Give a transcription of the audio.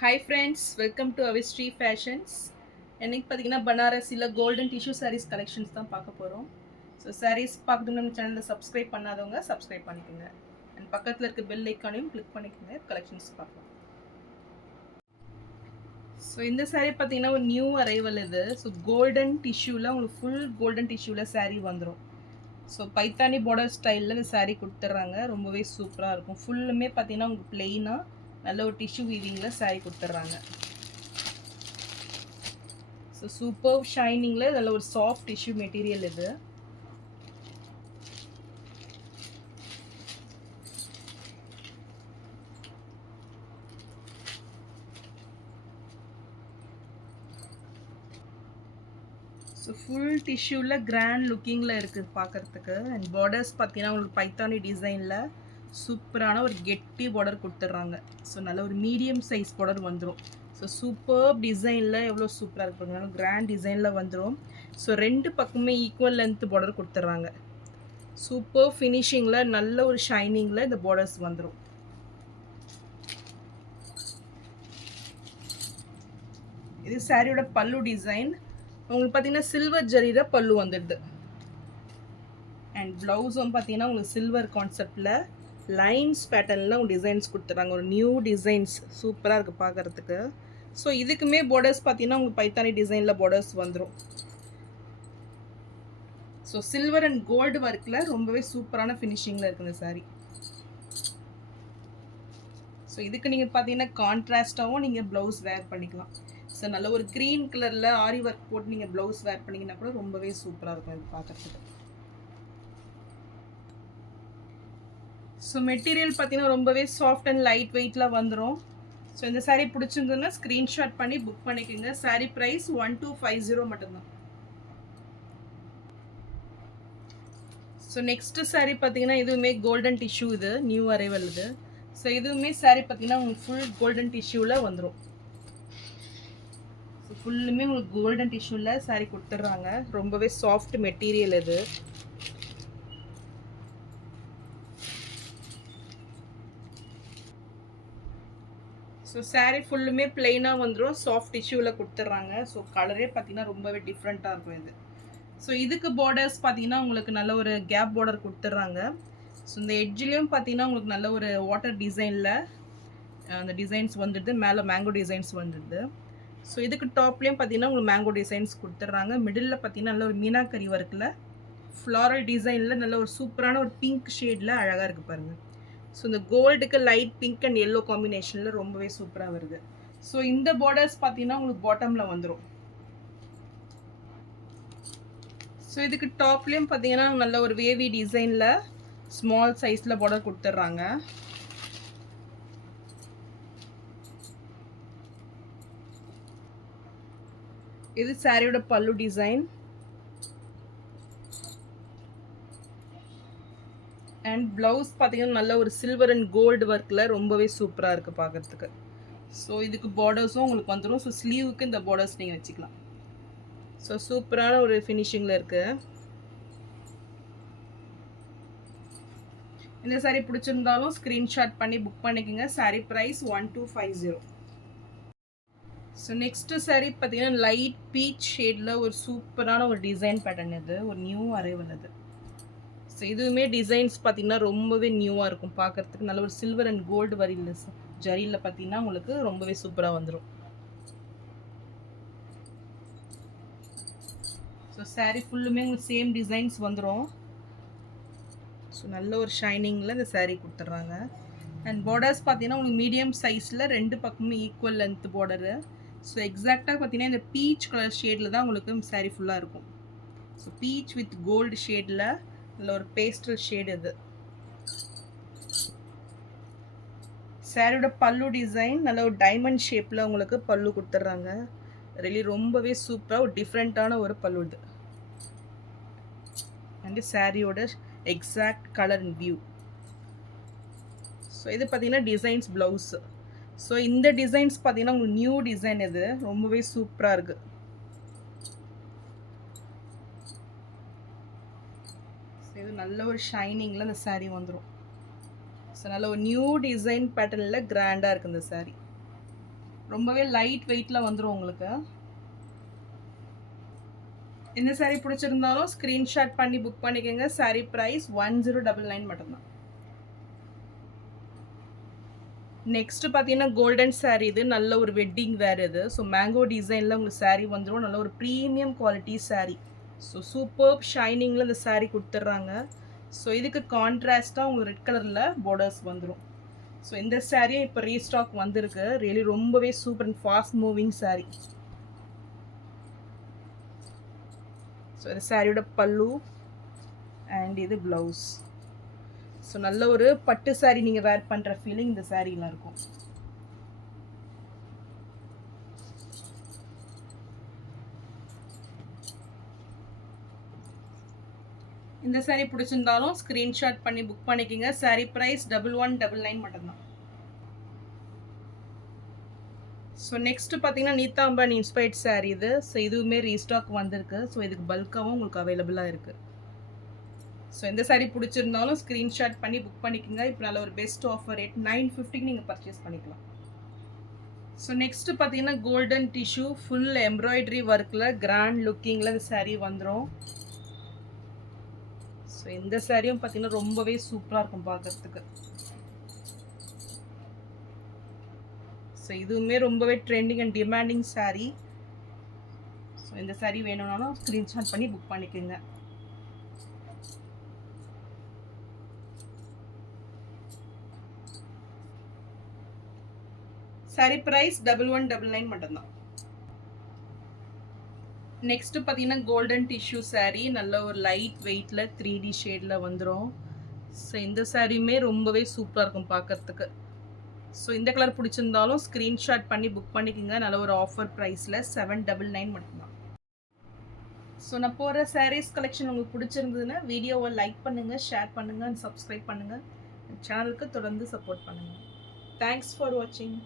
Hi friends, welcome to அவிஸ்ட்ரி fashions. என்னைக்கு பார்த்தீங்கன்னா பனாரஸில் கோல்டன் டிஷ்யூ சாரீஸ் கலெக்ஷன்ஸ் தான் பார்க்க போகிறோம். ஸோ சாரீஸ் பார்க்கணும்னு நம்ம சேனலில் சப்ஸ்கிரைப் பண்ணாதவங்க சப்ஸ்கிரைப் பண்ணிக்கோங்க. அண்ட் பக்கத்தில் இருக்க பெல் ஐக்கானையும் கிளிக் பண்ணிக்கோங்க, கலெக்ஷன்ஸ் பார்க்கலாம். ஸோ இந்த சாரீ பார்த்தீங்கன்னா ஒரு நியூ அரைவல் இது. ஸோ கோல்டன் டிஷ்யூவில் உங்களுக்கு ஃபுல் கோல்டன் டிஷ்யூவில் சாரீ வந்துடும். ஸோ பைத்தானி பார்டர் ஸ்டைலில் இந்த சாரீ கொடுத்துட்றாங்க. ரொம்பவே சூப்பராக இருக்கும். ஃபுல்லுமே பார்த்தீங்கன்னா உங்களுக்கு பிளெயினாக நல்ல ஒரு டிஷ்யூ வீவிங்கில் சாரீ கொடுத்துட்றாங்க. ஸோ சூப்பர் ஷைனிங்கில் நல்ல ஒரு சாஃப்ட் டிஷ்யூ மெட்டீரியல் இது. ஸோ ஃபுல் டிஷ்யூவில் கிராண்ட் லுக்கிங்கில் இருக்குது பார்க்குறதுக்கு. அண்ட் பார்டர்ஸ் பார்த்தீங்கன்னா உங்களுக்கு பைத்தானி டிசைனில் சூப்பரான ஒரு கெட்டி பார்டர் கொடுத்துட்றாங்க. ஸோ நல்ல ஒரு மீடியம் சைஸ் பார்டர் வந்துடும். ஸோ சூப்பர் டிசைனில் எவ்வளோ சூப்பராக இருக்குங்க, கிராண்ட் டிசைனில் வந்துடும். ஸோ ரெண்டு பக்கமே ஈக்குவல் லென்த் பார்டர் கொடுத்துட்றாங்க. சூப்பர் ஃபினிஷிங்கில் நல்ல ஒரு ஷைனிங்கில் இந்த பார்டர்ஸ் வந்துடும். இது சாரியோட பல்லு டிசைன். உங்களுக்கு பார்த்தீங்கன்னா சில்வர் ஜரியில் பல்லு வந்துடுது. அண்ட் ப்ளவுஸும் பார்த்தீங்கன்னா உங்களுக்கு சில்வர் கான்செப்டில் லைன்ஸ் பேட்டர்னில் உங்களுக்கு டிசைன்ஸ் கொடுத்துட்றாங்க. ஒரு நியூ டிசைன்ஸ் சூப்பராக இருக்குது பார்க்குறதுக்கு. ஸோ இதுக்குமே பார்டர்ஸ் பார்த்தீங்கன்னா உங்களுக்கு பைத்தானி டிசைனில் பார்டர்ஸ் வந்துடும். ஸோ சில்வர் அண்ட் கோல்டு ஒர்க்கில் ரொம்பவே சூப்பரான ஃபினிஷிங்கில் இருக்குது இந்த சாரீ. ஸோ இதுக்கு நீங்கள் பார்த்தீங்கன்னா கான்ட்ராஸ்டாகவும் நீங்கள் ப்ளவுஸ் வேர் பண்ணிக்கலாம். ஸோ நல்ல ஒரு க்ரீன் கலரில் ஆரி ஒர்க் போட்டு நீங்கள் ப்ளவுஸ் வேர் பண்ணிங்கன்னா கூட ரொம்பவே சூப்பராக இருக்கும் இது பார்க்குறதுக்கு. ஸோ மெட்டீரியல் பார்த்தீங்கன்னா ரொம்பவே சாஃப்ட் அண்ட் லைட் வெயிட்டில் வந்துடும். ஸோ இந்த சாரீ பிடிச்சிருந்ததுன்னா ஸ்க்ரீன்ஷாட் பண்ணி புக் பண்ணிக்கோங்க. சாரீ ப்ரைஸ் 1250 மட்டும்தான். ஸோ நெக்ஸ்ட்டு சாரீ பார்த்தீங்கன்னா இதுவுமே கோல்டன் டிஷ்யூ, இது நியூ அரைவல் இது. ஸோ இதுவுமே சாரீ பார்த்தீங்கன்னா உங்களுக்கு ஃபுல் கோல்டன் டிஷ்யூவில் வந்துடும். ஸோ ஃபுல்லுமே உங்களுக்கு கோல்டன் டிஷ்யூவில் சாரீ கொடுத்துட்றாங்க. ரொம்பவே சாஃப்ட் மெட்டீரியல் இது. ஸோ சாரீ ஃபுல்லுமே பிளெயினாக வந்துடும், சாஃப்ட் டிஷ்யூவில் கொடுத்துட்றாங்க. ஸோ கலரே பார்த்தீங்கன்னா ரொம்பவே டிஃப்ரெண்ட்டாக இருக்கும் இது. ஸோ இதுக்கு பார்டர்ஸ் பார்த்தீங்கன்னா உங்களுக்கு நல்ல ஒரு கேப் பார்டர் கொடுத்துட்றாங்க. ஸோ இந்த எட்ஜ்லேயும் பார்த்தீங்கன்னா உங்களுக்கு நல்ல ஒரு வாட்டர் டிசைனில் அந்த டிசைன்ஸ் வந்துடுது. மேலே மேங்கோ டிசைன்ஸ் வந்துடுது. ஸோ இதுக்கு டாப்லேயும் பார்த்தீங்கன்னா உங்களுக்கு மேங்கோ டிசைன்ஸ் கொடுத்துட்றாங்க. மிடில் பார்த்தீங்கன்னா நல்ல ஒரு மீனாக்கரி ஒர்க்கில் ஃப்ளாரல் டிசைனில் நல்ல ஒரு சூப்பரான ஒரு பிங்க் ஷேடில் அழகாக இருக்குது பாருங்கள். ஸோ இந்த கோல்டுக்கு லைட் பிங்க் அண்ட் எல்லோ காம்பினேஷனில் ரொம்பவே சூப்பராக வருது. ஸோ இந்த பார்டர்ஸ் பார்த்தீங்கன்னா உங்களுக்கு பாட்டமில் வந்துடும். ஸோ இதுக்கு டாப்லேயும் பார்த்தீங்கன்னா நல்ல ஒரு வேவி டிசைனில் ஸ்மால் சைஸில் பார்டர் கொடுத்துட்றாங்க. இது சாரியோட பல்லு டிசைன். அண்ட் ப்ளவுஸ் பார்த்தீங்கன்னா நல்ல ஒரு சில்வர் அண்ட் கோல்டு ஒர்க்கில் ரொம்பவே சூப்பராக இருக்குது பார்க்குறதுக்கு. ஸோ இதுக்கு பார்டர்ஸும் உங்களுக்கு வந்துடும். ஸோ ஸ்லீவுக்கு இந்த பார்டர்ஸ் நீங்கள் வச்சுக்கலாம். ஸோ சூப்பரான ஒரு ஃபினிஷிங்கில் இருக்குது. இந்த சாரீ பிடிச்சிருந்தாலும் ஸ்க்ரீன்ஷாட் பண்ணி புக் பண்ணிக்கோங்க. Sari price 1250. So next sari பார்த்தீங்கன்னா லைட் பீச் ஷேடில் ஒரு சூப்பரான ஒரு டிசைன் பேட்டர்ன் இது. ஒரு நியூ அரைவல் அது. ஸோ இதுவுமே டிசைன்ஸ் பார்த்தீங்கன்னா ரொம்பவே நியூவாக இருக்கும் பார்க்குறதுக்கு. நல்ல ஒரு சில்வர் அண்ட் கோல்டு வரியில் ஜரியில் பார்த்தீங்கன்னா உங்களுக்கு ரொம்பவே சூப்பராக வந்துடும். ஸோ சாரீ ஃபுல்லுமே உங்களுக்கு சேம் டிசைன்ஸ் வந்துடும். ஸோ நல்ல ஒரு ஷைனிங்கில் இந்த சாரீ கொடுத்துட்றாங்க. அண்ட் பார்டர்ஸ் பார்த்தீங்கன்னா உங்களுக்கு மீடியம் சைஸில் ரெண்டு பக்கமுமே ஈக்குவல் லென்த் பார்டரு. ஸோ எக்ஸாக்டாக பார்த்தீங்கன்னா இந்த பீச் கலர் ஷேடில் தான் உங்களுக்கு சாரீ ஃபுல்லாக இருக்கும். ஸோ பீச் வித் கோல்டு ஷேடில் நல்ல ஒரு பேஸ்டல் ஷேடு இது. சாரியோட பல்லு டிசைன் நல்ல ஒரு டைமண்ட் ஷேப்பில் உங்களுக்கு பல்லு கொடுத்துட்றாங்க. ரியலி ரொம்பவே சூப்பராக ஒரு டிஃப்ரெண்ட்டான ஒரு பல்லு இது. அண்ட் சாரியோட exact colour and view. So இது பார்த்தீங்கன்னா டிசைன்ஸ் ப்ளவுஸு. ஸோ இந்த டிசைன்ஸ் பார்த்தீங்கன்னா உங்களுக்கு நியூ டிசைன் இது. ரொம்பவே சூப்பராக இருக்குது. இது நல்ல ஒரு ஷைனிங்கில் இந்த சாரீ வந்துடும். ஸோ நல்ல ஒரு நியூ டிசைன் பேட்டர்னில் கிராண்டாக இருக்குது இந்த சாரீ. ரொம்பவே லைட் வெயிட்டில் வந்துடும் உங்களுக்கு. இந்த saree பிடிச்சிருந்தாலும் ஸ்க்ரீன்ஷாட் பண்ணி புக் பண்ணிக்கோங்க. saree ப்ரைஸ் 1099 மட்டும்தான். நெக்ஸ்ட் பார்த்தீங்கன்னா கோல்டன் saree. இது நல்ல ஒரு வெட்டிங் வேர் இது. ஸோ மேங்கோ டிசைனில் உங்களுக்கு saree வந்துடும். நல்ல ஒரு premium quality saree. So super ஷைனிங்கில் இந்த saree கொடுத்துட்றாங்க. ஸோ இதுக்கு கான்ட்ராஸ்ட்டாக உங்களுக்கு ரெட் கலரில் பார்டர்ஸ் வந்துடும். ஸோ இந்த சாரியும் இப்போ ரீஸ்டாக் வந்திருக்கு. ரியலி ரொம்பவே super and fast moving saree. So இந்த சாரியோட பல்லு அண்ட் இது ப்ளவுஸ். ஸோ நல்ல ஒரு பட்டு saree நீங்கள் வேர் பண்ணுற ஃபீலிங் இந்த சாரியில் இருக்கும். இந்த saree பிடிச்சிருந்தாலும் ஸ்க்ரீன்ஷாட் பண்ணி புக் பண்ணிக்கோங்க. saree ப்ரைஸ் 1199 மட்டும்தான். ஸோ நெக்ஸ்ட் பார்த்தீங்கன்னா நீதா அம்பானி இன்ஸ்பைர்ட் saree இது. ஸோ இதுவுமே ரீஸ்டாக் வந்திருக்கு. ஸோ இதுக்கு பல்காகவும் உங்களுக்கு அவைலபிளாக இருக்குது. ஸோ இந்த saree பிடிச்சிருந்தாலும் ஸ்க்ரீன்ஷாட் பண்ணி புக் பண்ணிக்கோங்க. இப்போ நல்ல ஒரு பெஸ்ட் ஆஃபர் ரேட் 950 நீங்கள் பர்ச்சேஸ் பண்ணிக்கலாம். ஸோ நெக்ஸ்ட் பார்த்தீங்கன்னா கோல்டன் டிஷ்யூ ஃபுல் எம்ப்ராய்டரி ஒர்க்கில் கிராண்ட் லுக்கிங்கில் இந்த saree வந்துடும். ஸோ இந்த சாரியும் பார்த்தீங்கன்னா ரொம்பவே சூப்பராக இருக்கும் பார்க்கறதுக்கு. ஸோ இதுவுமே ரொம்பவே trending and demanding saree. So இந்த saree வேணும்னாலும் ஸ்க்ரீன்ஷாட் பண்ணி புக் பண்ணிக்கோங்க. saree ப்ரைஸ் 1199 மட்டும்தான். நெக்ஸ்ட் பார்த்தீங்கன்னா கோல்டன் டிஷ்யூ saree. நல்ல ஒரு லைட் வெயிட்டில் 3D ஷேடில் வந்துடும். ஸோ இந்த சாரியுமே ரொம்பவே சூப்பராக இருக்கும் பார்க்கறதுக்கு. ஸோ இந்த கலர் பிடிச்சிருந்தாலும் ஸ்க்ரீன்ஷாட் பண்ணி புக் பண்ணிக்கோங்க. நல்ல ஒரு ஆஃபர் ப்ரைஸில் 799 மட்டும்தான். ஸோ நான் போகிற sarees கலெக்ஷன் உங்களுக்கு பிடிச்சிருந்ததுன்னா வீடியோவை லைக் பண்ணுங்கள், ஷேர் பண்ணுங்கள் அண்ட் சப்ஸ்கிரைப் பண்ணுங்கள். சேனலுக்கு தொடர்ந்து சப்போர்ட் பண்ணுங்கள். தேங்க்ஸ் ஃபார் வாட்சிங்.